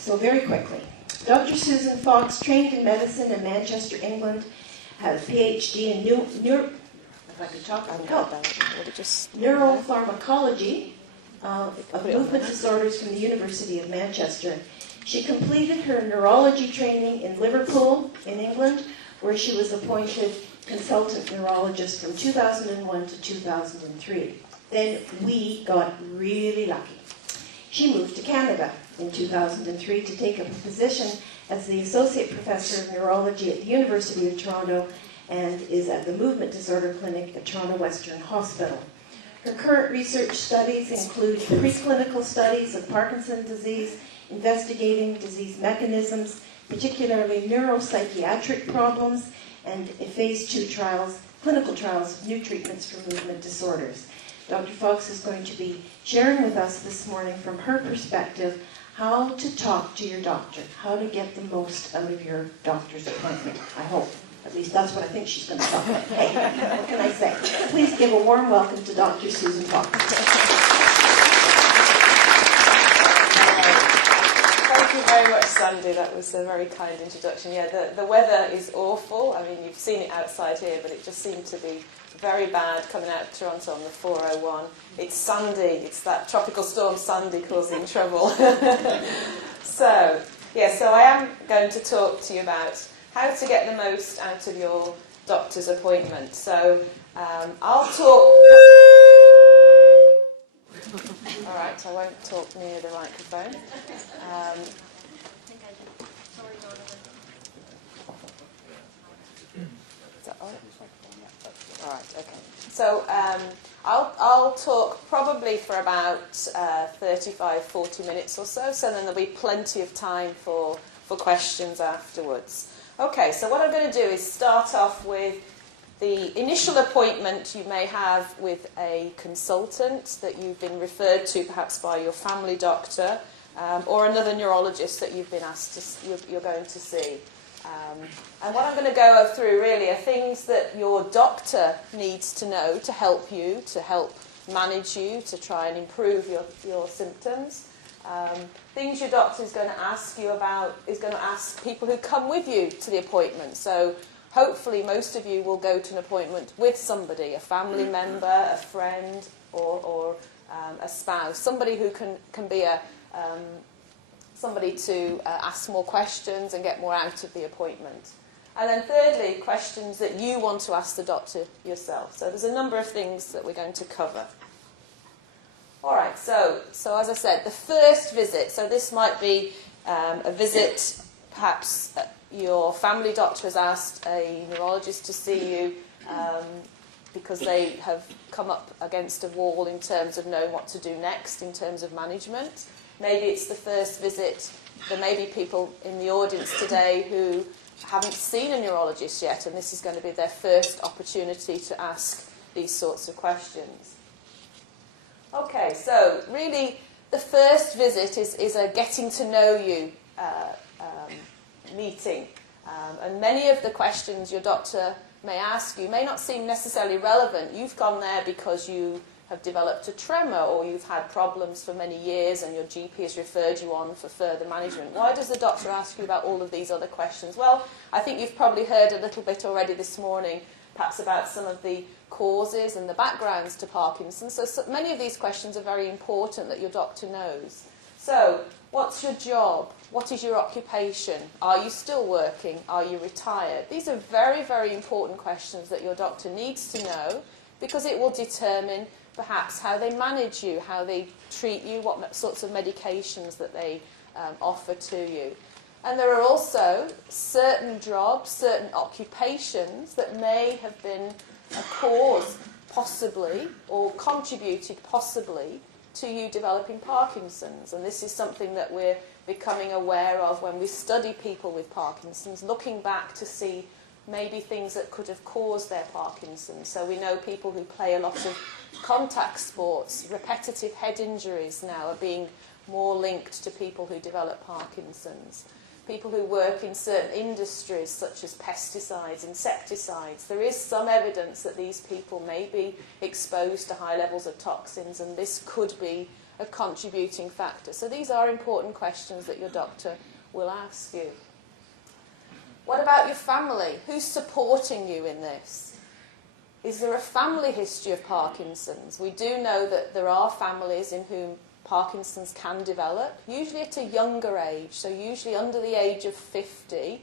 So very quickly, Dr. Susan Fox, trained in medicine in Manchester, England, has a PhD in neuropharmacology of movement disorders from the University of Manchester. She completed her neurology training in Liverpool, in England, where she was appointed consultant neurologist from 2001 to 2003. Then we got really lucky. She moved to Canada in 2003 to take up a position as the Associate Professor of Neurology at the University of Toronto and is at the Movement Disorder Clinic at Toronto Western Hospital. Her current research studies include preclinical studies of Parkinson's disease, investigating disease mechanisms, particularly neuropsychiatric problems, and phase 2 trials, clinical trials of new treatments for movement disorders. Dr. Fox is going to be sharing with us this morning from her perspective how to talk to your doctor, how to get the most out of your doctor's appointment, I hope. At least that's what I think she's going to talk about. Hey, what can I say? Please give a warm welcome to Dr. Susan Fox. Thank you very much, Sandy. That was a very kind introduction. Yeah, the weather is awful. I mean, you've seen it outside here, but it just seemed to be very bad coming out of Toronto on the 401. It's Sandy. It's that tropical storm Sandy causing trouble. So I am going to talk to you about how to get the most out of your doctor's appointment. So I'll talk... All right, I won't talk near the microphone. Is that on? All right, okay. So I'll talk probably for about 35, 40 minutes or so, so then there'll be plenty of time for questions afterwards. Okay, so what I'm going to do is start off with the initial appointment you may have with a consultant that you've been referred to perhaps by your family doctor or another neurologist that you've been asked you're going to see. And what I'm going to go through really are things that your doctor needs to know to help you, to help manage you, to try and improve your symptoms. Things your doctor is going to ask you about, is going to ask people who come with you to the appointment. So hopefully most of you will go to an appointment with somebody, a family member, a friend, or a spouse, somebody who can be somebody to ask more questions and get more out of the appointment. And then thirdly, questions that you want to ask the doctor yourself. So there's a number of things that we're going to cover. All right, so as I said, the first visit, so this might be a visit, perhaps your family doctor has asked a neurologist to see you because they have come up against a wall in terms of knowing what to do next in terms of management. Maybe it's the first visit. There may be people in the audience today who haven't seen a neurologist yet, and this is going to be their first opportunity to ask these sorts of questions. Okay, so really the first visit is a getting to know you meeting. And many of the questions your doctor may ask you may not seem necessarily relevant. You've gone there because you have developed a tremor or you've had problems for many years and your GP has referred you on for further management. Why does the doctor ask you about all of these other questions? Well, I think you've probably heard a little bit already this morning, perhaps about some of the causes and the backgrounds to Parkinson's. So many of these questions are very important that your doctor knows. So, what's your job? What is your occupation? Are you still working? Are you retired? These are very, very important questions that your doctor needs to know because it will determine perhaps how they manage you, how they treat you, what sorts of medications that they offer to you. And there are also certain jobs, certain occupations that may have been a cause, possibly, or contributed possibly to you developing Parkinson's. And this is something that we're becoming aware of when we study people with Parkinson's, looking back to see maybe things that could have caused their Parkinson's. So we know people who play a lot of contact sports, repetitive head injuries now are being more linked to people who develop Parkinson's. People who work in certain industries such as pesticides, insecticides, there is some evidence that these people may be exposed to high levels of toxins, and this could be a contributing factor? So these are important questions that your doctor will ask you. What about your family? Who's supporting you in this? Is there a family history of Parkinson's? We do know that there are families in whom Parkinson's can develop, usually at a younger age, so usually under the age of 50,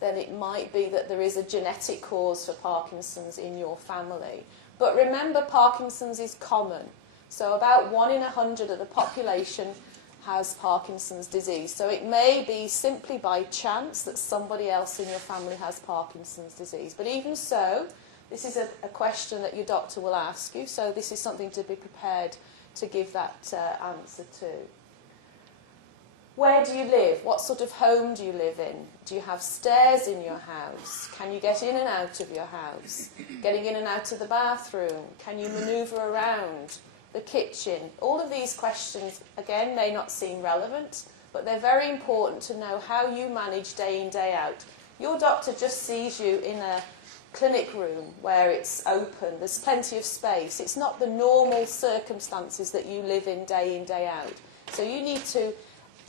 then it might be that there is a genetic cause for Parkinson's in your family. But remember, Parkinson's is common. So about 1 in 100 of the population has Parkinson's disease. So it may be simply by chance that somebody else in your family has Parkinson's disease. But even so, this is a question that your doctor will ask you, so this is something to be prepared to give that answer to. Where do you live? What sort of home do you live in? Do you have stairs in your house? Can you get in and out of your house? Getting in and out of the bathroom? Can you manoeuvre around the kitchen? All of these questions, again, may not seem relevant, but they're very important to know how you manage day in, day out. Your doctor just sees you in a clinic room where it's open, there's plenty of space. It's not the normal circumstances that you live in, day out. So you need to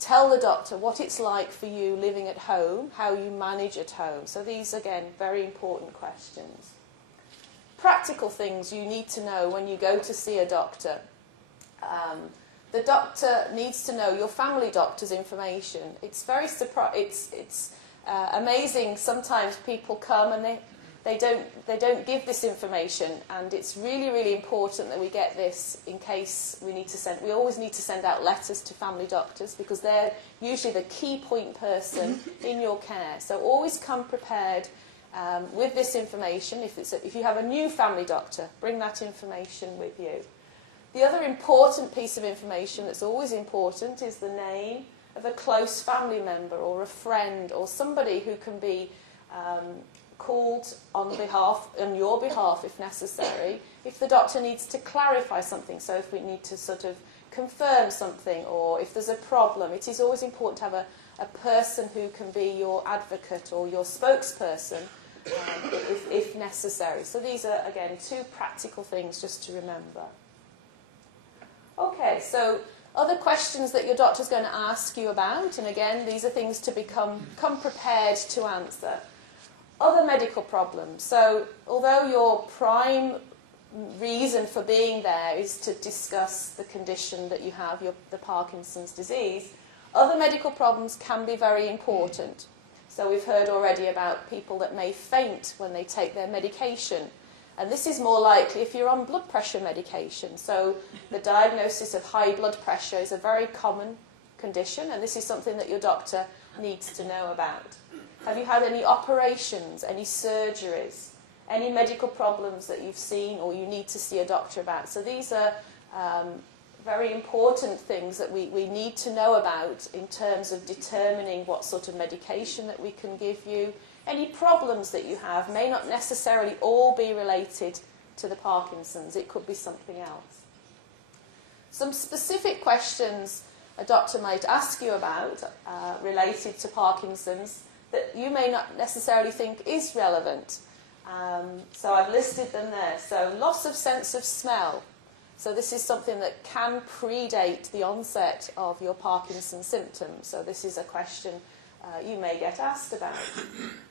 tell the doctor what it's like for you living at home, how you manage at home. So these, again, very important questions. Practical things you need to know when you go to see a doctor. The doctor needs to know your family doctor's information. It's very amazing. Sometimes people come and they don't give this information, and it's really, really important that we get this in case we always need to send out letters to family doctors, because they're usually the key point person in your care. So always come prepared with this information. If you have a new family doctor, bring that information with you. The other important piece of information that's always important is the name of a close family member or a friend or somebody who can be called on your behalf if necessary, if the doctor needs to clarify something. So if we need to sort of confirm something, or if there's a problem, it is always important to have a person who can be your advocate or your spokesperson if necessary. So these are, again, 2 practical things just to remember. Okay, so other questions that your doctor's going to ask you about, and again, these are things to come prepared to answer. Other medical problems. So although your prime reason for being there is to discuss the condition that you have, the Parkinson's disease, other medical problems can be very important. So we've heard already about people that may faint when they take their medication. And this is more likely if you're on blood pressure medication. So the diagnosis of high blood pressure is a very common condition, and this is something that your doctor needs to know about. Have you had any operations, any surgeries, any medical problems that you've seen or you need to see a doctor about? So these are very important things that we need to know about in terms of determining what sort of medication that we can give you. Any problems that you have may not necessarily all be related to the Parkinson's. It could be something else. Some specific questions a doctor might ask you about related to Parkinson's that you may not necessarily think is relevant. So I've listed them there. So loss of sense of smell. So this is something that can predate the onset of your Parkinson's symptoms. So this is a question you may get asked about.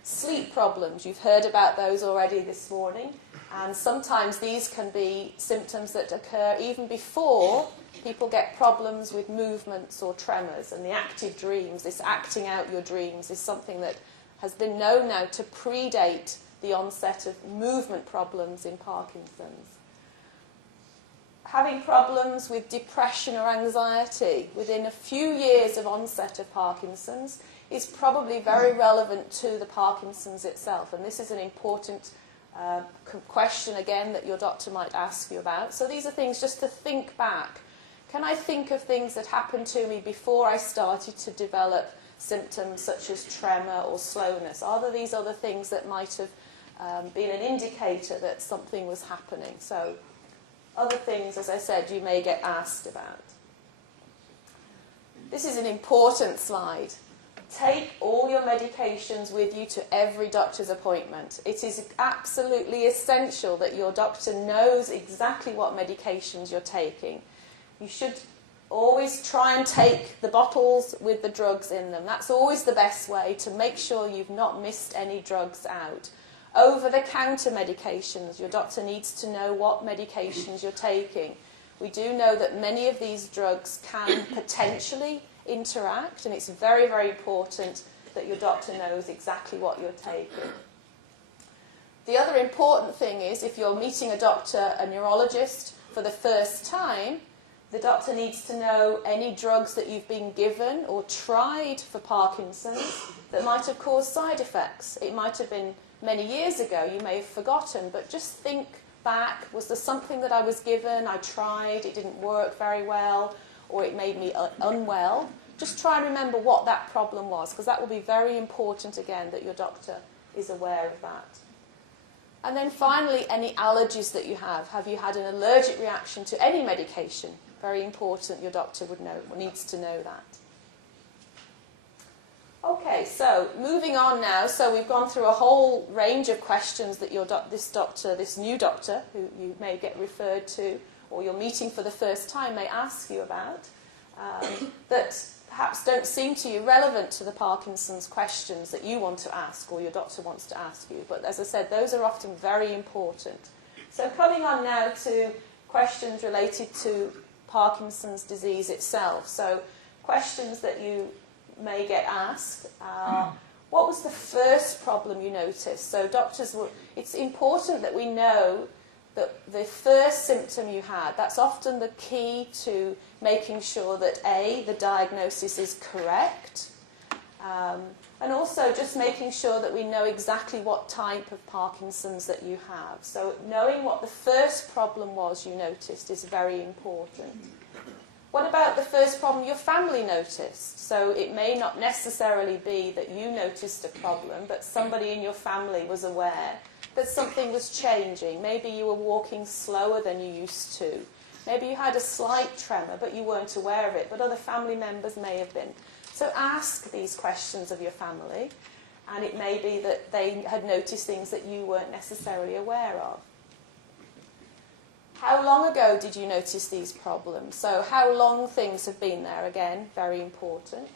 Sleep problems. You've heard about those already this morning. And sometimes these can be symptoms that occur even before people get problems with movements or tremors. And the active dreams, this acting out your dreams, is something that has been known now to predate the onset of movement problems in Parkinson's. Having problems with depression or anxiety within a few years of onset of Parkinson's is probably very relevant to the Parkinson's itself. And this is an important question, again, that your doctor might ask you about. So these are things just to think back. Can I think of things that happened to me before I started to develop symptoms such as tremor or slowness? Are there these other things that might have been an indicator that something was happening? So other things, as I said, you may get asked about. This is an important slide. Take all your medications with you to every doctor's appointment. It is absolutely essential that your doctor knows exactly what medications you're taking. You should always try and take the bottles with the drugs in them. That's always the best way to make sure you've not missed any drugs out. Over-the-counter medications, your doctor needs to know what medications you're taking. We do know that many of these drugs can potentially interact, and it's very, very important that your doctor knows exactly what you're taking. The other important thing is, if you're meeting a doctor, a neurologist, for the first time, the doctor needs to know any drugs that you've been given or tried for Parkinson's that might have caused side effects. It might have been many years ago, you may have forgotten, but just think back, was there something that I was given, I tried, it didn't work very well, or it made me unwell? Just try and remember what that problem was, because that will be very important again, that your doctor is aware of that. And then finally, any allergies that you have. Have you had an allergic reaction to any medication? Very important, your doctor would know, needs to know that. Okay, so moving on now. So we've gone through a whole range of questions that this new doctor, who you may get referred to, or you're meeting for the first time, may ask you about, that perhaps don't seem to you relevant to the Parkinson's questions that you want to ask or your doctor wants to ask you. But as I said, those are often very important. So coming on now to questions related to Parkinson's disease itself. So questions that you may get asked. What was the first problem you noticed? So it's important that we know that the first symptom you had, that's often the key to making sure that A, the diagnosis is correct, and also just making sure that we know exactly what type of Parkinson's that you have. So knowing what the first problem was you noticed is very important. What about the first problem your family noticed? So it may not necessarily be that you noticed a problem, but somebody in your family was aware that something was changing. Maybe you were walking slower than you used to. Maybe you had a slight tremor, but you weren't aware of it, but other family members may have been. So ask these questions of your family, and it may be that they had noticed things that you weren't necessarily aware of. How long ago did you notice these problems? So how long things have been there, again, very important.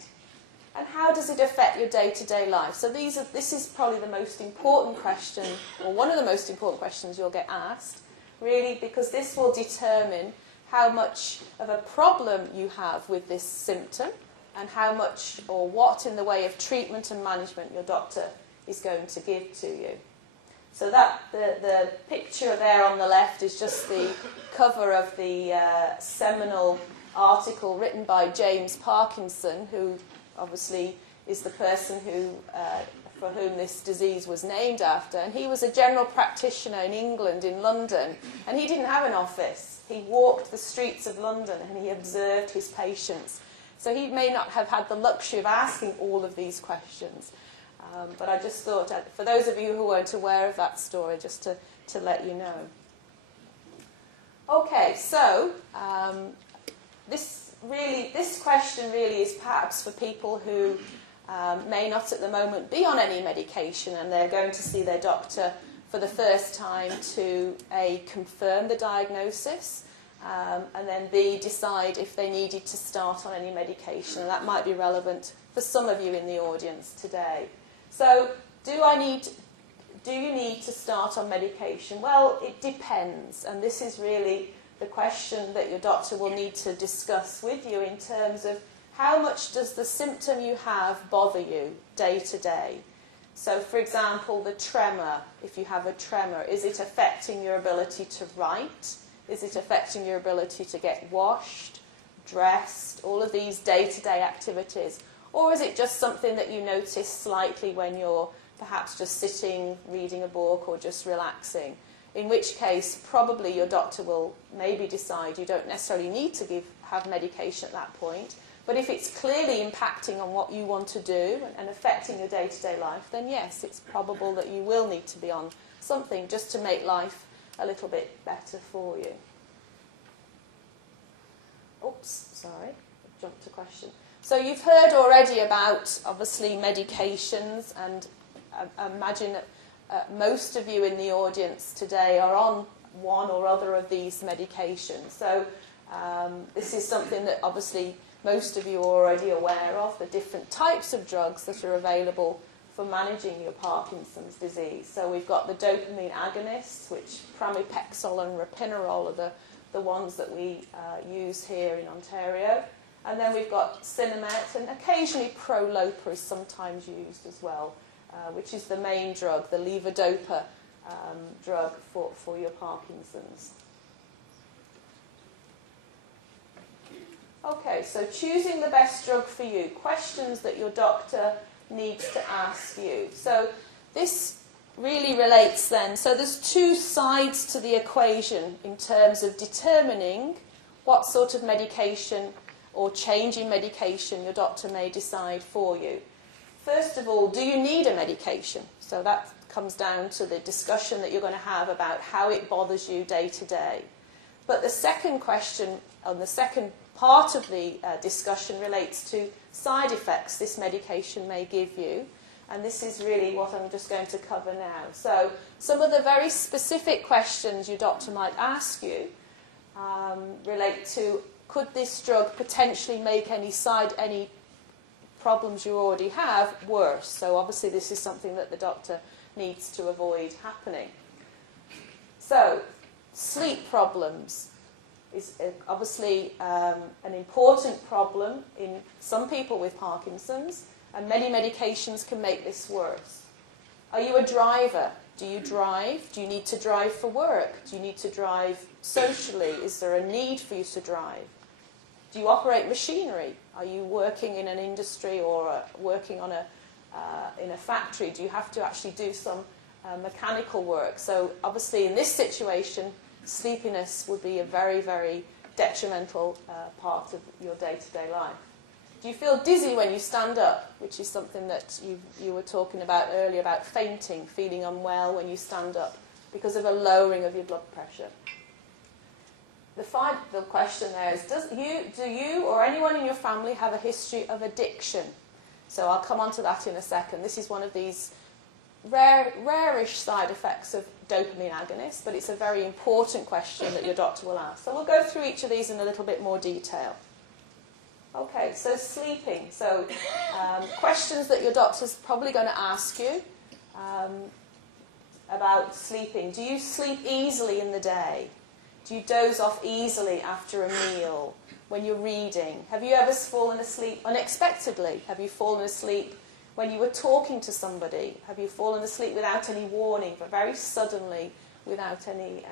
And how does it affect your day-to-day life? So this is probably the most important question, or one of the most important questions you'll get asked, really, because this will determine how much of a problem you have with this symptom and how much or what in the way of treatment and management your doctor is going to give to you. So that the picture there on the left is just the cover of the seminal article written by James Parkinson, who obviously is the person for whom this disease was named after. And he was a general practitioner in England, in London, and he didn't have an office. He walked the streets of London and he observed his patients. So he may not have had the luxury of asking all of these questions. But I just thought, for those of you who weren't aware of that story, just to let you know. Okay, so this question really is perhaps for people who may not at the moment be on any medication, and they're going to see their doctor for the first time to A, confirm the diagnosis, and then B, decide if they needed to start on any medication. And that might be relevant for some of you in the audience today. So, do you need to start on medication? Well, it depends, and this is really the question that your doctor will need to discuss with you in terms of how much does the symptom you have bother you day to day. So, for example, the tremor, if you have a tremor, is it affecting your ability to write? Is it affecting your ability to get washed, dressed, all of these day-to-day activities? Or is it just something that you notice slightly when you're perhaps just sitting, reading a book, or just relaxing? In which case, probably your doctor will maybe decide you don't necessarily need to have medication at that point. But if it's clearly impacting on what you want to do and affecting your day-to-day life, then yes, it's probable that you will need to be on something just to make life a little bit better for you. Oops, sorry, I jumped a question. So you've heard already about, obviously, medications, and I imagine that most of you in the audience today are on one or other of these medications. So This is something that obviously most of you are already aware of, the different types of drugs that are available for managing your Parkinson's disease. So we've got the dopamine agonists, which pramipexole and rapinirole are the ones that we use here in Ontario. And then we've got Sinemet, and occasionally Prolopa is sometimes used as well, which is the main drug, the levodopa drug for your Parkinson's. Okay, so choosing the best drug for you, questions that your doctor needs to ask you. So this really relates then, so there's two sides to the equation in terms of determining what sort of medication or change in medication your doctor may decide for you. First of all, do you need a medication? So that comes down to the discussion that you're going to have about how it bothers you day to day. But the second question, and the second part of the discussion relates to side effects this medication may give you. And this is really what I'm just going to cover now. So some of the very specific questions your doctor might ask you relate to, could this drug potentially make any problems you already have worse? So obviously this is something that the doctor needs to avoid happening. So sleep problems is obviously an important problem in some people with Parkinson's, and many medications can make this worse. Are you a driver? Do you drive? Do you need to drive for work? Do you need to drive socially? Is there a need for you to drive? Do you operate machinery? Are you working in an industry or working on in a factory? Do you have to actually do some mechanical work? So obviously in this situation, sleepiness would be a very, very detrimental part of your day-to-day life. Do you feel dizzy when you stand up, which is something that you were talking about earlier, about fainting, feeling unwell when you stand up because of a lowering of your blood pressure? The final question there is, do you or anyone in your family have a history of addiction? So I'll come on to that in a second. This is one of these rarish side effects of dopamine agonists, but it's a very important question that your doctor will ask. So we'll go through each of these in a little bit more detail. Okay, so sleeping. So questions that your doctor's probably going to ask you about sleeping. Do you sleep easily in the day? Do you doze off easily after a meal? When you're reading? Have you ever fallen asleep unexpectedly? Have you fallen asleep when you were talking to somebody? Have you fallen asleep without any warning, but very suddenly, without any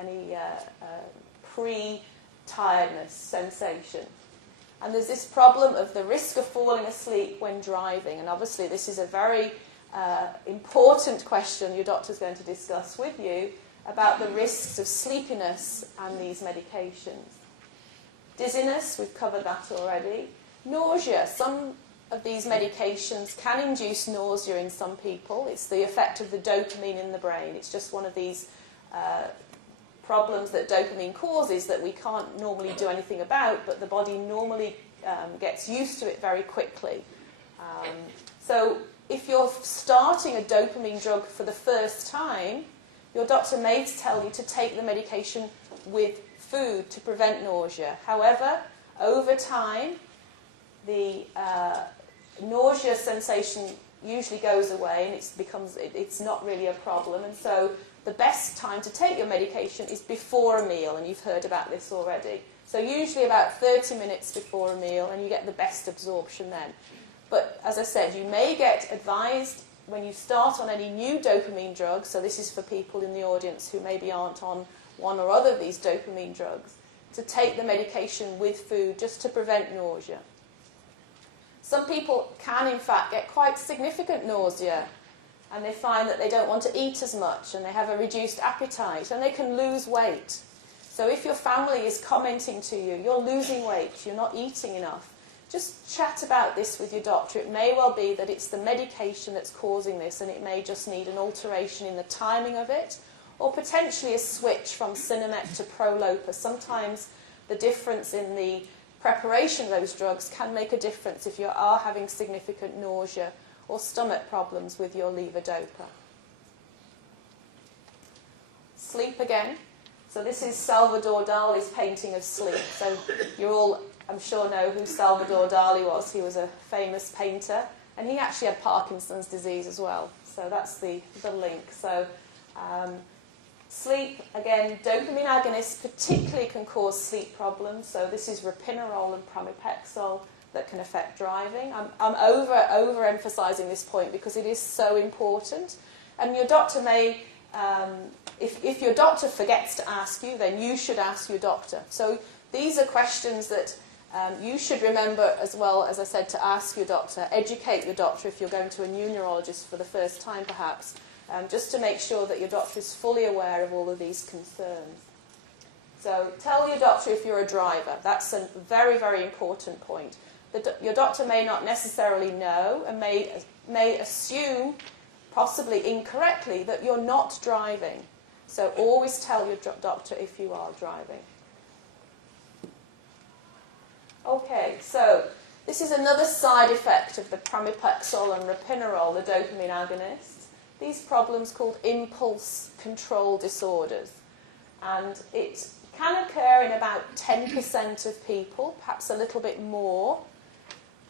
pre-tiredness sensation? And there's this problem of the risk of falling asleep when driving. And obviously this is a very important question your doctor's going to discuss with you about the risks of sleepiness and these medications. Dizziness, we've covered that already. Nausea, some of these medications can induce nausea in some people. It's the effect of the dopamine in the brain. It's just one of these problems that dopamine causes that we can't normally do anything about, but the body normally gets used to it very quickly. So if you're starting a dopamine drug for the first time, your doctor may tell you to take the medication with food to prevent nausea. However, over time, the nausea sensation usually goes away and it's not really a problem. And so the best time to take your medication is before a meal, and you've heard about this already. So usually about 30 minutes before a meal, and you get the best absorption then. But as I said, you may get advised when you start on any new dopamine drugs, so this is for people in the audience who maybe aren't on one or other of these dopamine drugs, to take the medication with food just to prevent nausea. Some people can, in fact, get quite significant nausea, and they find that they don't want to eat as much, and they have a reduced appetite, and they can lose weight. So if your family is commenting to you, you're losing weight, you're not eating enough, just chat about this with your doctor. It may well be that it's the medication that's causing this, and it may just need an alteration in the timing of it, or potentially a switch from Sinemet to Prolopa. Sometimes the difference in the preparation of those drugs can make a difference if you are having significant nausea or stomach problems with your levodopa. Sleep again. So this is Salvador Dali's painting of sleep. So you all, I'm sure, know who Salvador Dali was. He was a famous painter, and he actually had Parkinson's disease as well. So that's the link. So sleep, again, dopamine agonists particularly can cause sleep problems. So this is ropinirole and pramipexole that can affect driving. I'm overemphasizing this point because it is so important. And your doctor may, if your doctor forgets to ask you, then you should ask your doctor. So these are questions that you should remember as well, as I said, to ask your doctor. Educate your doctor if you're going to a new neurologist for the first time, perhaps, just to make sure that your doctor is fully aware of all of these concerns. So tell your doctor if you're a driver. That's a very, very important point. Your doctor may not necessarily know and may assume, possibly incorrectly, that you're not driving. So always tell your doctor if you are driving. Okay, so this is another side effect of the pramipexole and ropinirole, the dopamine agonists. These problems called impulse control disorders. And it can occur in about 10% of people, perhaps a little bit more.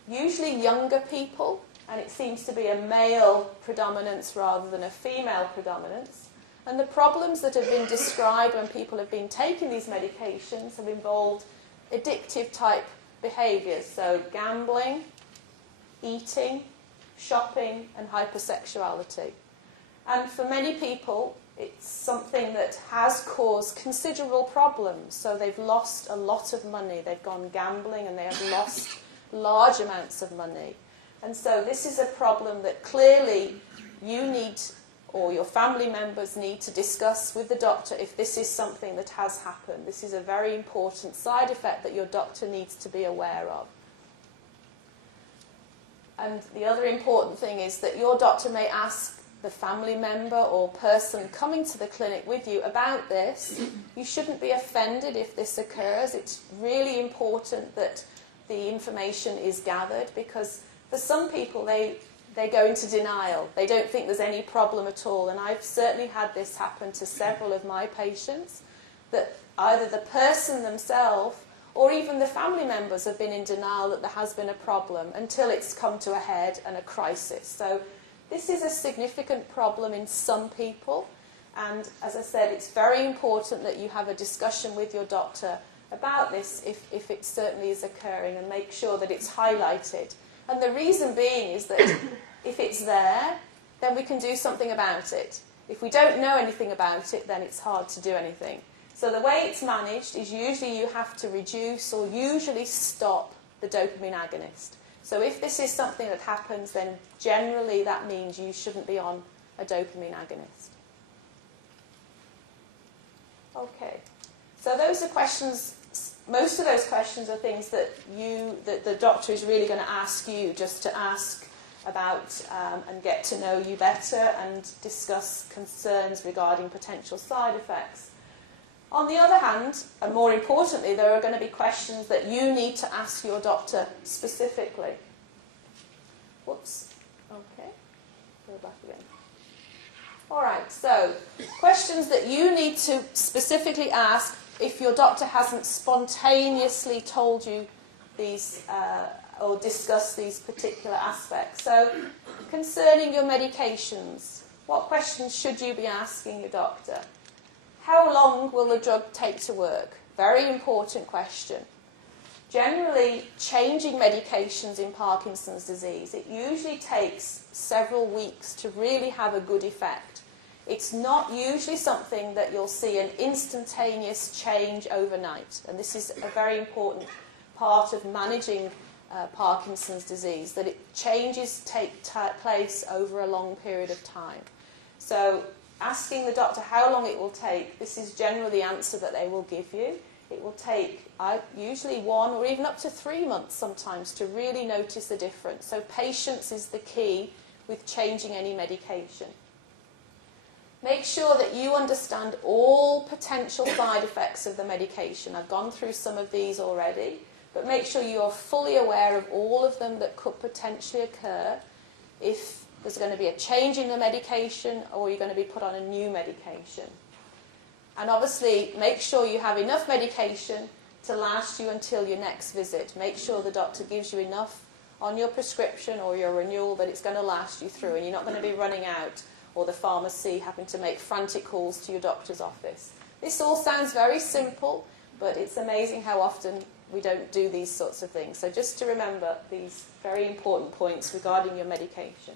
Usually younger people, and it seems to be a male predominance rather than a female predominance. And the problems that have been described when people have been taking these medications have involved addictive type behaviours, so gambling, eating, shopping, and hypersexuality. And for many people, it's something that has caused considerable problems. So they've lost a lot of money. They've gone gambling and they have lost large amounts of money. And so this is a problem that clearly you need, or your family members need to discuss with the doctor if this is something that has happened. This is a very important side effect that your doctor needs to be aware of. And the other important thing is that your doctor may ask the family member or person coming to the clinic with you about this. You shouldn't be offended if this occurs. It's really important that the information is gathered, because for some people they go into denial. They don't think there's any problem at all. And I've certainly had this happen to several of my patients, that either the person themselves or even the family members have been in denial that there has been a problem until it's come to a head and a crisis. So this is a significant problem in some people. And as I said, it's very important that you have a discussion with your doctor about this if it certainly is occurring, and make sure that it's highlighted. And the reason being is that if it's there, then we can do something about it. If we don't know anything about it, then it's hard to do anything. So the way it's managed is usually you have to reduce or usually stop the dopamine agonist. So if this is something that happens, then generally that means you shouldn't be on a dopamine agonist. Okay, so those are questions. Most of those questions are things that the doctor is really going to ask you, just to ask about and get to know you better and discuss concerns regarding potential side effects. On the other hand, and more importantly, there are going to be questions that you need to ask your doctor specifically. Whoops. Okay. Go back again. All right, so questions that you need to specifically ask if your doctor hasn't spontaneously told you these or discussed these particular aspects. So, concerning your medications, what questions should you be asking your doctor? How long will the drug take to work? Very important question. Generally, changing medications in Parkinson's disease, it usually takes several weeks to really have a good effect. It's not usually something that you'll see an instantaneous change overnight. And this is a very important part of managing Parkinson's disease, that changes take place over a long period of time. So asking the doctor how long it will take, this is generally the answer that they will give you. It will take usually 1 or even up to 3 months sometimes to really notice the difference. So patience is the key with changing any medication. Make sure that you understand all potential side effects of the medication. I've gone through some of these already, but make sure you are fully aware of all of them that could potentially occur if there's going to be a change in the medication or you're going to be put on a new medication. And obviously, make sure you have enough medication to last you until your next visit. Make sure the doctor gives you enough on your prescription or your renewal that it's going to last you through, and you're not going to be running out, or the pharmacy having to make frantic calls to your doctor's office. This all sounds very simple, but it's amazing how often we don't do these sorts of things. So just to remember these very important points regarding your medication.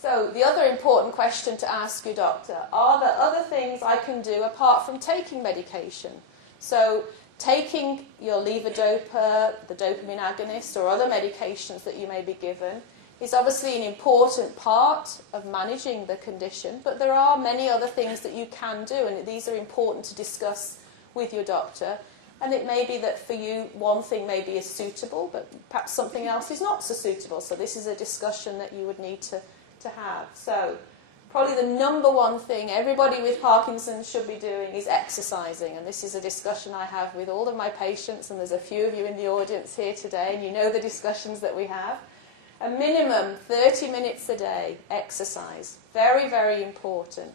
So the other important question to ask your doctor, are there other things I can do apart from taking medication? So taking your levodopa, the dopamine agonist, or other medications that you may be given is obviously an important part of managing the condition, but there are many other things that you can do, and these are important to discuss with your doctor. And it may be that for you, one thing maybe is suitable, but perhaps something else is not so suitable. So this is a discussion that you would need to have. So probably the number one thing everybody with Parkinson's should be doing is exercising. And this is a discussion I have with all of my patients, and there's a few of you in the audience here today, and you know the discussions that we have. A minimum 30 minutes a day exercise. Very, very important.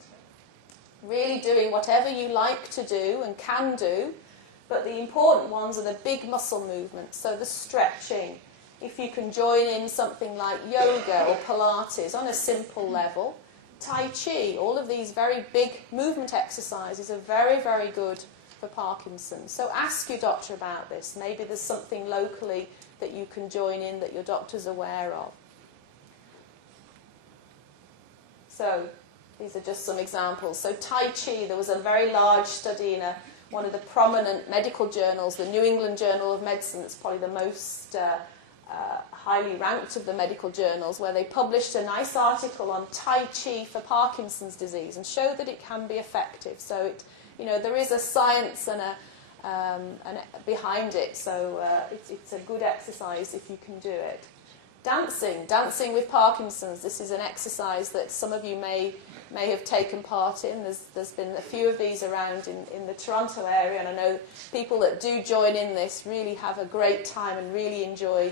Really doing whatever you like to do and can do, but the important ones are the big muscle movements, so the stretching. If you can join in something like yoga or Pilates on a simple level, Tai Chi, all of these very big movement exercises are very, very good for Parkinson's. So ask your doctor about this. Maybe there's something locally that you can join in that your doctor's aware of. So these are just some examples. So Tai Chi, there was a very large study in one of the prominent medical journals, the New England Journal of Medicine. It's probably the most highly ranked of the medical journals, where they published a nice article on Tai Chi for Parkinson's disease and showed that it can be effective. So there is a science and behind it. So it's a good exercise if you can do it. Dancing with Parkinson's. This is an exercise that some of you may have taken part in. There's been a few of these around in the Toronto area, and I know people that do join in this really have a great time and really enjoy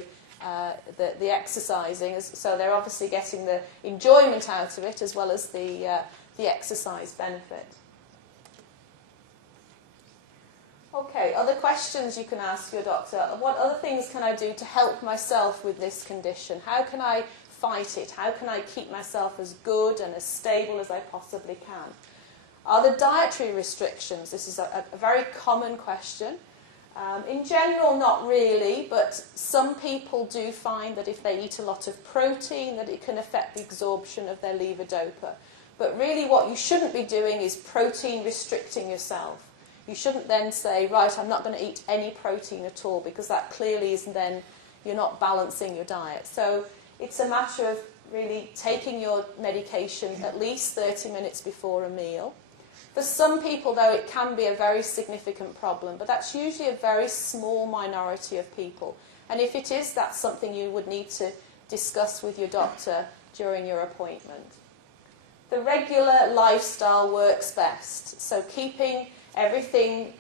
the exercising. So they're obviously getting the enjoyment out of it as well as the exercise benefit. Okay, other questions you can ask your doctor. What other things can I do to help myself with this condition? How can I fight it? How can I keep myself as good and as stable as I possibly can? Are there dietary restrictions? This is a very common question. In general, not really, but some people do find that if they eat a lot of protein, that it can affect the absorption of their levodopa. But really what you shouldn't be doing is protein restricting yourself. You shouldn't then say, right, I'm not going to eat any protein at all, because that clearly isn't then, you're not balancing your diet. So it's a matter of really taking your medication at least 30 minutes before a meal. For some people, though, it can be a very significant problem, but that's usually a very small minority of people. And if it is, that's something you would need to discuss with your doctor during your appointment. The regular lifestyle works best. So keeping everything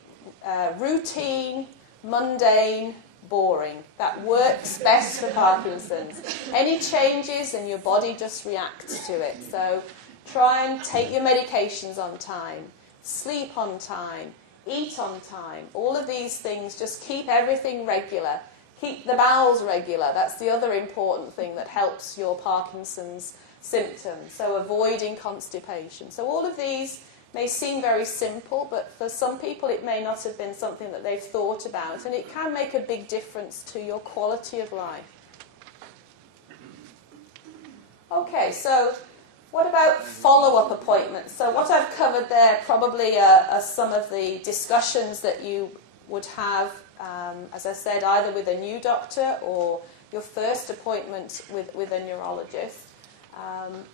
routine, mundane, boring. That works best for Parkinson's. Any changes and your body just reacts to it. So try and take your medications on time, sleep on time, eat on time. All of these things, just keep everything regular. Keep the bowels regular. That's the other important thing that helps your Parkinson's symptoms. So avoiding constipation. So all of these may seem very simple, but for some people it may not have been something that they've thought about, and it can make a big difference to your quality of life. Okay, so what about follow-up appointments? So what I've covered there probably are some of the discussions that you would have, as I said, either with a new doctor or your first appointment with a neurologist.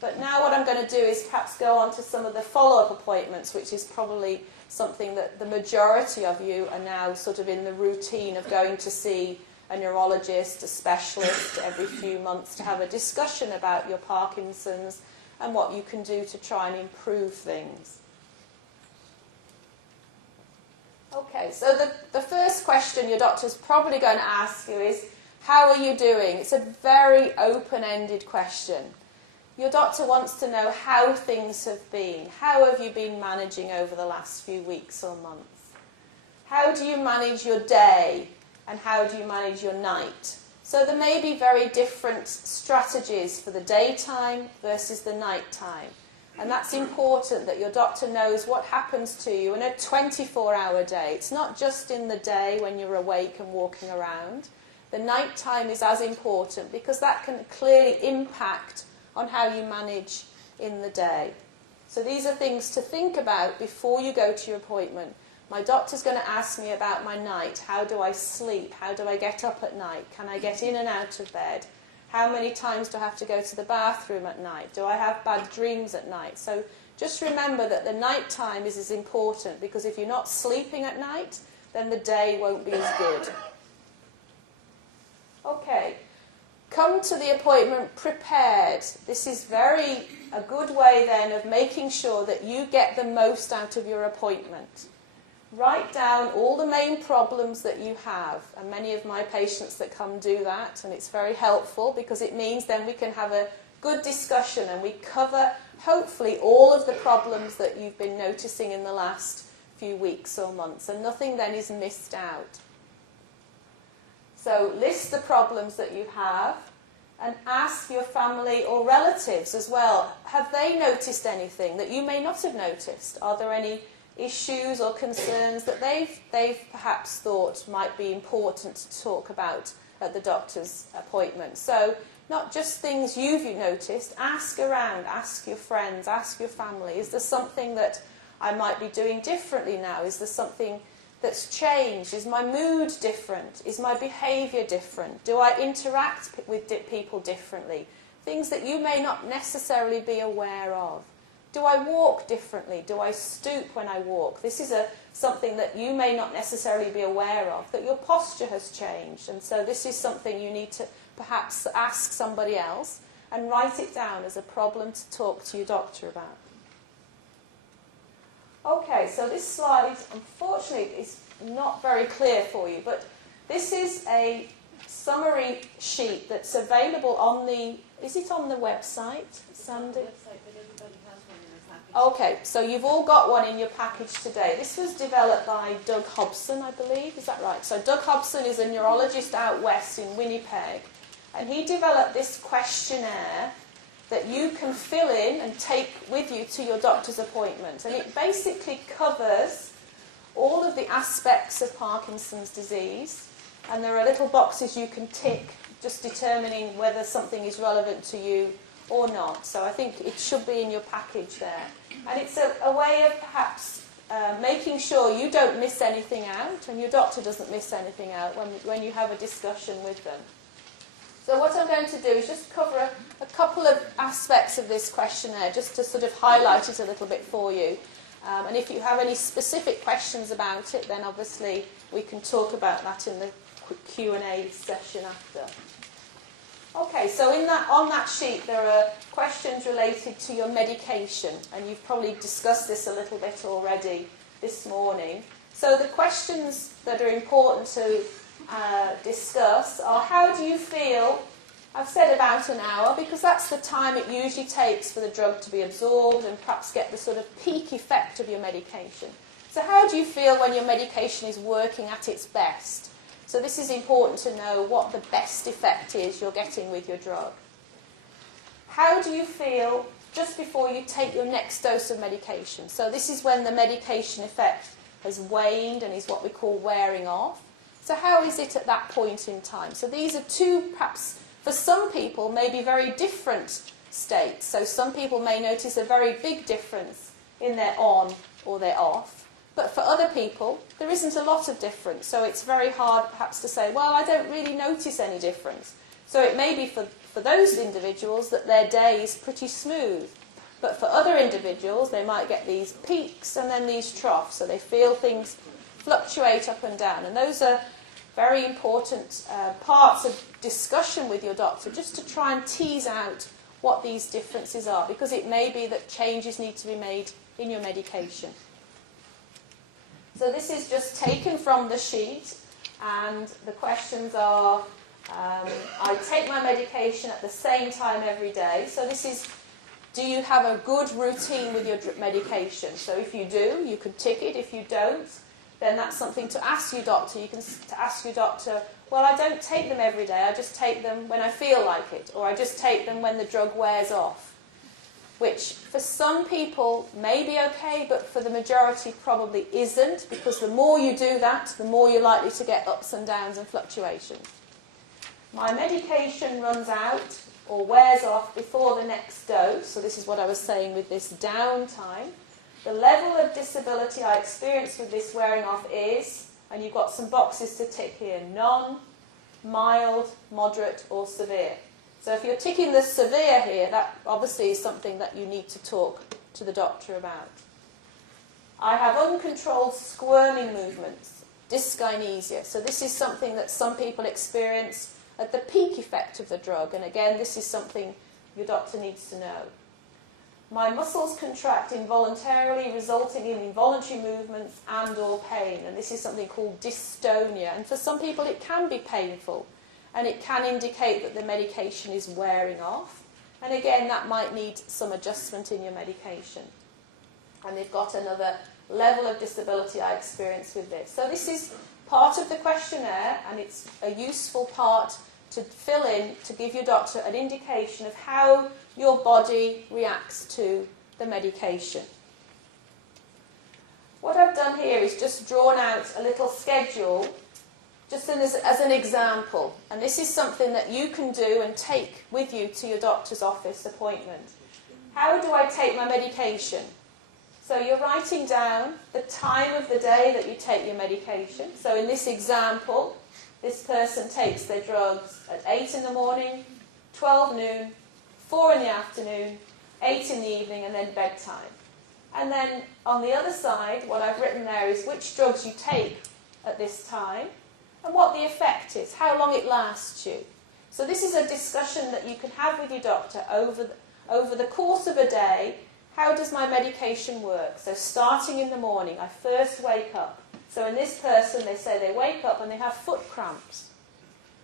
But now what I'm going to do is perhaps go on to some of the follow-up appointments, which is probably something that the majority of you are now sort of in the routine of going to see a neurologist, a specialist every few months to have a discussion about your Parkinson's and what you can do to try and improve things. Okay, so the first question your doctor's probably going to ask you is, how are you doing? It's a very open-ended question. your doctor wants to know how things have been. How have you been managing over the last few weeks or months? How do you manage your day and how do you manage your night? So there may be very different strategies for the daytime versus the night time. And that's important that your doctor knows what happens to you in a 24-hour day. It's not just in the day when you're awake and walking around. The night time is as important because that can clearly impact on how you manage in the day. So these are things to think about before you go to your appointment. My doctor's going to ask me about my night. How do I sleep? How do I get up at night? Can I get in and out of bed? How many times do I have to go to the bathroom at night? Do I have bad dreams at night? So just remember that the night time is as important because if you're not sleeping at night, then the day won't be as good. Okay, come to the appointment prepared. This is a good way then of making sure that you get the most out of your appointment. Write down all the main problems that you have, and many of my patients that come do that, and it's very helpful because it means then we can have a good discussion and we cover hopefully all of the problems that you've been noticing in the last few weeks or months, and nothing then is missed out. So list the problems that you have and ask your family or relatives as well, have they noticed anything that you may not have noticed? Are there any issues or concerns that they've perhaps thought might be important to talk about at the doctor's appointment? So not just things you've noticed, ask around, ask your friends, ask your family. Is there something that I might be doing differently now? Is there something that's changed? Is my mood different? Is my behaviour different? Do I interact with people differently? Things that you may not necessarily be aware of. Do I walk differently? Do I stoop when I walk? This is something that you may not necessarily be aware of, that your posture has changed. And so this is something you need to perhaps ask somebody else and write it down as a problem to talk to your doctor about. Okay, so this slide, unfortunately, is not very clear for you, but this is a summary sheet that's available on the... Is it on the website, Sandy? Okay, so you've all got one in your package today. This was developed by Doug Hobson, I believe. Is that right? So Doug Hobson is a neurologist out west in Winnipeg, and he developed this questionnaire that you can fill in and take with you to your doctor's appointment. And it basically covers all of the aspects of Parkinson's disease, and there are little boxes you can tick just determining whether something is relevant to you or not. So I think it should be in your package there. And it's a way of perhaps making sure you don't miss anything out and your doctor doesn't miss anything out when you have a discussion with them. So what I'm going to do is just cover a couple of aspects of this questionnaire just to sort of highlight it a little bit for you. And if you have any specific questions about it, then obviously we can talk about that in the Q&A session after. Okay, so on that sheet there are questions related to your medication, and you've probably discussed this a little bit already this morning. So the questions that are important to discuss are: how do you feel? I've said about an hour because that's the time it usually takes for the drug to be absorbed and perhaps get the sort of peak effect of your medication. So how do you feel when your medication is working at its best? So this is important to know what the best effect is you're getting with your drug. How do you feel just before you take your next dose of medication? So this is when the medication effect has waned and is what we call wearing off. So how is it at that point in time? So these are two, perhaps for some people, maybe very different states. So some people may notice a very big difference in their on or their off. But for other people, there isn't a lot of difference. So it's very hard perhaps to say, well, I don't really notice any difference. So it may be for those individuals that their day is pretty smooth. But for other individuals, they might get these peaks and then these troughs. So they feel things fluctuate up and down. And those are very important parts of discussion with your doctor, just to try and tease out what these differences are, because it may be that changes need to be made in your medication. So this is just taken from the sheet, and the questions are, I take my medication at the same time every day. So this is Do you have a good routine with your medication? So if you do, you could tick it. If you don't, then that's something to ask your doctor. You can ask your doctor, well, I don't take them every day. I just take them when I feel like it, or I just take them when the drug wears off, which for some people may be okay, but for the majority probably isn't, because the more you do that, the more you're likely to get ups and downs and fluctuations. My medication runs out or wears off before the next dose, so this is what I was saying with this downtime. The level of disability I experience with this wearing off is, and you've got some boxes to tick here, none, mild, moderate or severe. So if you're ticking the severe here, that obviously is something that you need to talk to the doctor about. I have uncontrolled squirming movements, dyskinesia. So this is something that some people experience at the peak effect of the drug. And again, this is something your doctor needs to know. My muscles contract involuntarily, resulting in involuntary movements and or pain. And this is something called dystonia. And for some people it can be painful. And it can indicate that the medication is wearing off. And again, that might need some adjustment in your medication. And they've got another level of disability I experience with this. So this is part of the questionnaire, and it's a useful part to fill in to give your doctor an indication of how your body reacts to the medication. What I've done here is just drawn out a little schedule just as an example, and this is something that you can do and take with you to your doctor's office appointment. How do I take my medication? So you're writing down the time of the day that you take your medication. So in this example, this person takes their drugs at 8 in the morning, 12 noon, 4 in the afternoon, 8 in the evening, and then bedtime. And then on the other side, what I've written there is which drugs you take at this time, and what the effect is, how long it lasts you. So this is a discussion that you can have with your doctor over the course of a day. How does my medication work? So starting in the morning, I first wake up. So in this person, they say they wake up and they have foot cramps.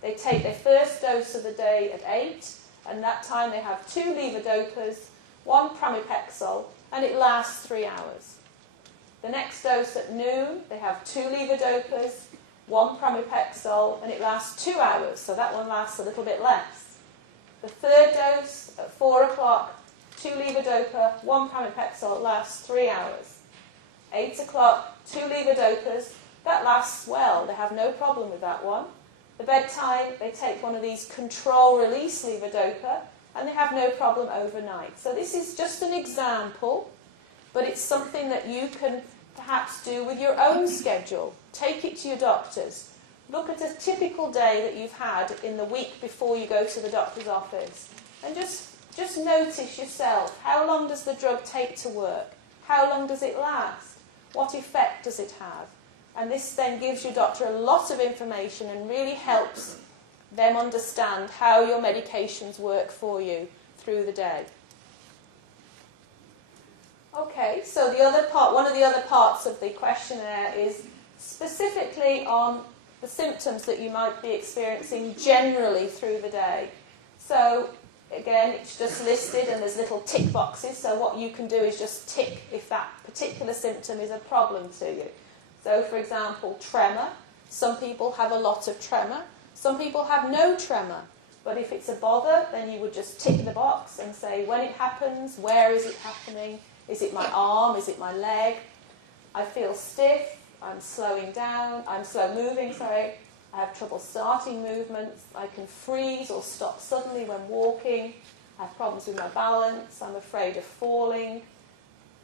They take their first dose of the day at 8, and that time they have 2 levodopas, 1 pramipexole, and it lasts 3 hours. The next dose at noon, they have 2 levodopas, 1 pramipexole, and it lasts 2 hours, so that one lasts a little bit less. The third dose at 4 o'clock, 2 levodopa, 1 pramipexole, lasts 3 hours. 8 o'clock, 2 levodopas, that lasts well, they have no problem with that one. The bedtime, they take one of these control-release levodopa, and they have no problem overnight. So this is just an example, but it's something that you can perhaps do with your own schedule. Take it to your doctors. Look at a typical day that you've had in the week before you go to the doctor's office, and just notice yourself. How long does the drug take to work? How long does it last? What effect does it have? And this then gives your doctor a lot of information and really helps them understand how your medications work for you through the day. Okay, so the other part, one of the other parts of the questionnaire is specifically on the symptoms that you might be experiencing generally through the day. So again, it's just listed and there's little tick boxes, so what you can do is just tick if that particular symptom is a problem to you. So for example, tremor. Some people have a lot of tremor. Some people have no tremor. But if it's a bother, then you would just tick the box and say when it happens, where is it happening? Is it my arm? Is it my leg? I feel stiff. I'm slowing down. I'm slow moving, sorry. I have trouble starting movements. I can freeze or stop suddenly when walking. I have problems with my balance. I'm afraid of falling.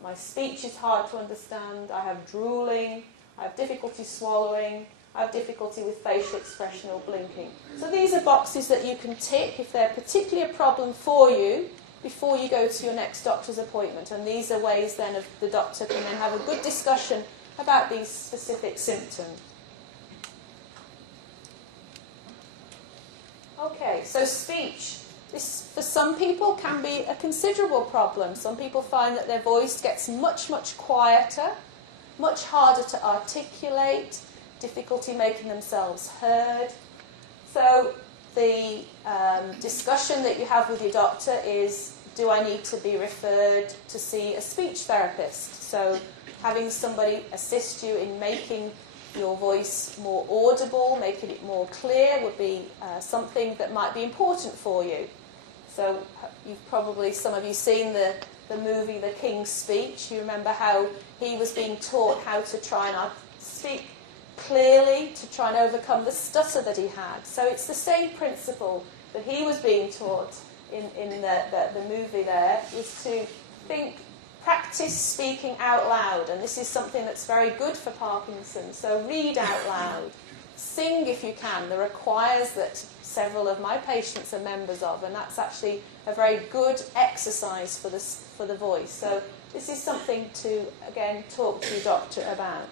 My speech is hard to understand. I have drooling. I have difficulty swallowing. I have difficulty with facial expression or blinking. So these are boxes that you can tick if they're particularly a problem for you before you go to your next doctor's appointment. And these are ways then of the doctor can then have a good discussion about these specific symptoms. Okay, so speech. This, for some people, can be a considerable problem. Some people find that their voice gets much, much quieter, much harder to articulate, difficulty making themselves heard. So the discussion that you have with your doctor is do I need to be referred to see a speech therapist? So having somebody assist you in making your voice more audible, making it more clear would be something that might be important for you. So you've probably, some of you, seen the movie The King's Speech. You remember how he was being taught how to try and speak clearly, to try and overcome the stutter that he had. So it's the same principle that he was being taught in the movie there, was to practice speaking out loud. And this is something that's very good for Parkinson's. So read out loud. Sing if you can. There are choirs that several of my patients are members of, and that's actually a very good exercise for the voice. So this is something to, again, talk to your doctor about.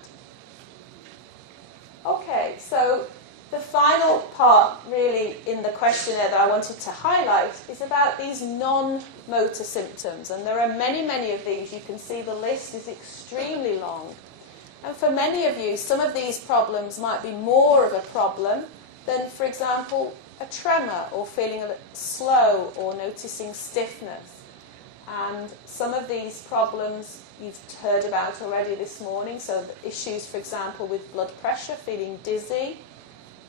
Okay, so the final part really in the questionnaire that I wanted to highlight is about these non-motor symptoms. And there are many, many of these. You can see the list is extremely long. And for many of you, some of these problems might be more of a problem than, for example, a tremor or feeling a bit slow or noticing stiffness. And some of these problems you've heard about already this morning. So the issues, for example, with blood pressure, feeling dizzy,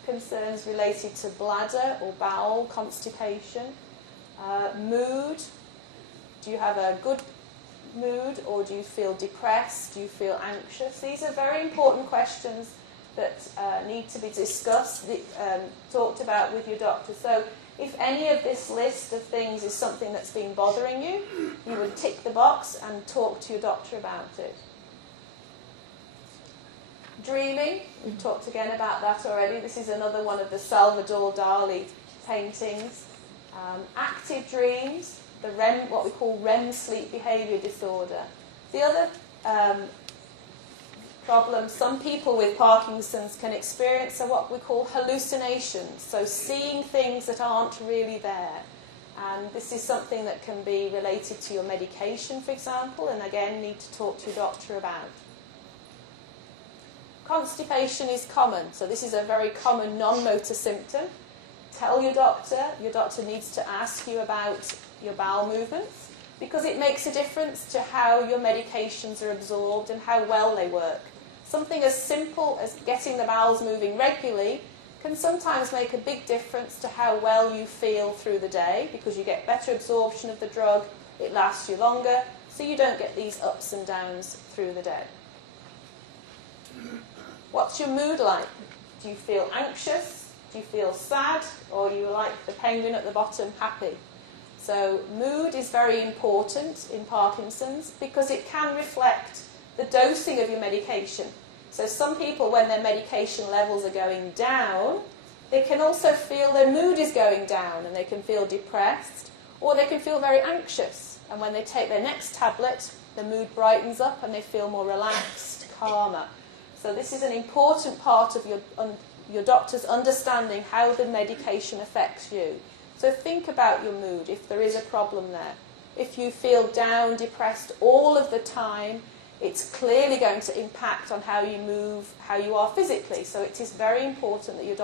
concerns related to bladder or bowel, constipation, mood. Do you have a good mood, or do you feel depressed? Do you feel anxious? These are very important questions that need to be discussed, talked about with your doctor. So if any of this list of things is something that's been bothering you, you would tick the box and talk to your doctor about it. Dreaming, we've talked again about that already. This is another one of the Salvador Dali paintings. Active dreams, the REM, what we call REM sleep behaviour disorder. The other problem some people with Parkinson's can experience are what we call hallucinations, so seeing things that aren't really there. And this is something that can be related to your medication, for example, and again, need to talk to your doctor about. Constipation is common, so this is a very common non-motor symptom. Tell your doctor needs to ask you about your bowel movements, because it makes a difference to how your medications are absorbed and how well they work. Something as simple as getting the bowels moving regularly can sometimes make a big difference to how well you feel through the day, because you get better absorption of the drug, it lasts you longer, so you don't get these ups and downs through the day. What's your mood like? Do you feel anxious? Do you feel sad? Or are you like the penguin at the bottom, happy? So mood is very important in Parkinson's because it can reflect the dosing of your medication. So some people, when their medication levels are going down, they can also feel their mood is going down, and they can feel depressed, or they can feel very anxious. And when they take their next tablet, the mood brightens up and they feel more relaxed, calmer. So this is an important part of your doctor's understanding how the medication affects you. So think about your mood if there is a problem there. If you feel down, depressed all of the time, it's clearly going to impact on how you move, how you are physically. So it is very important that your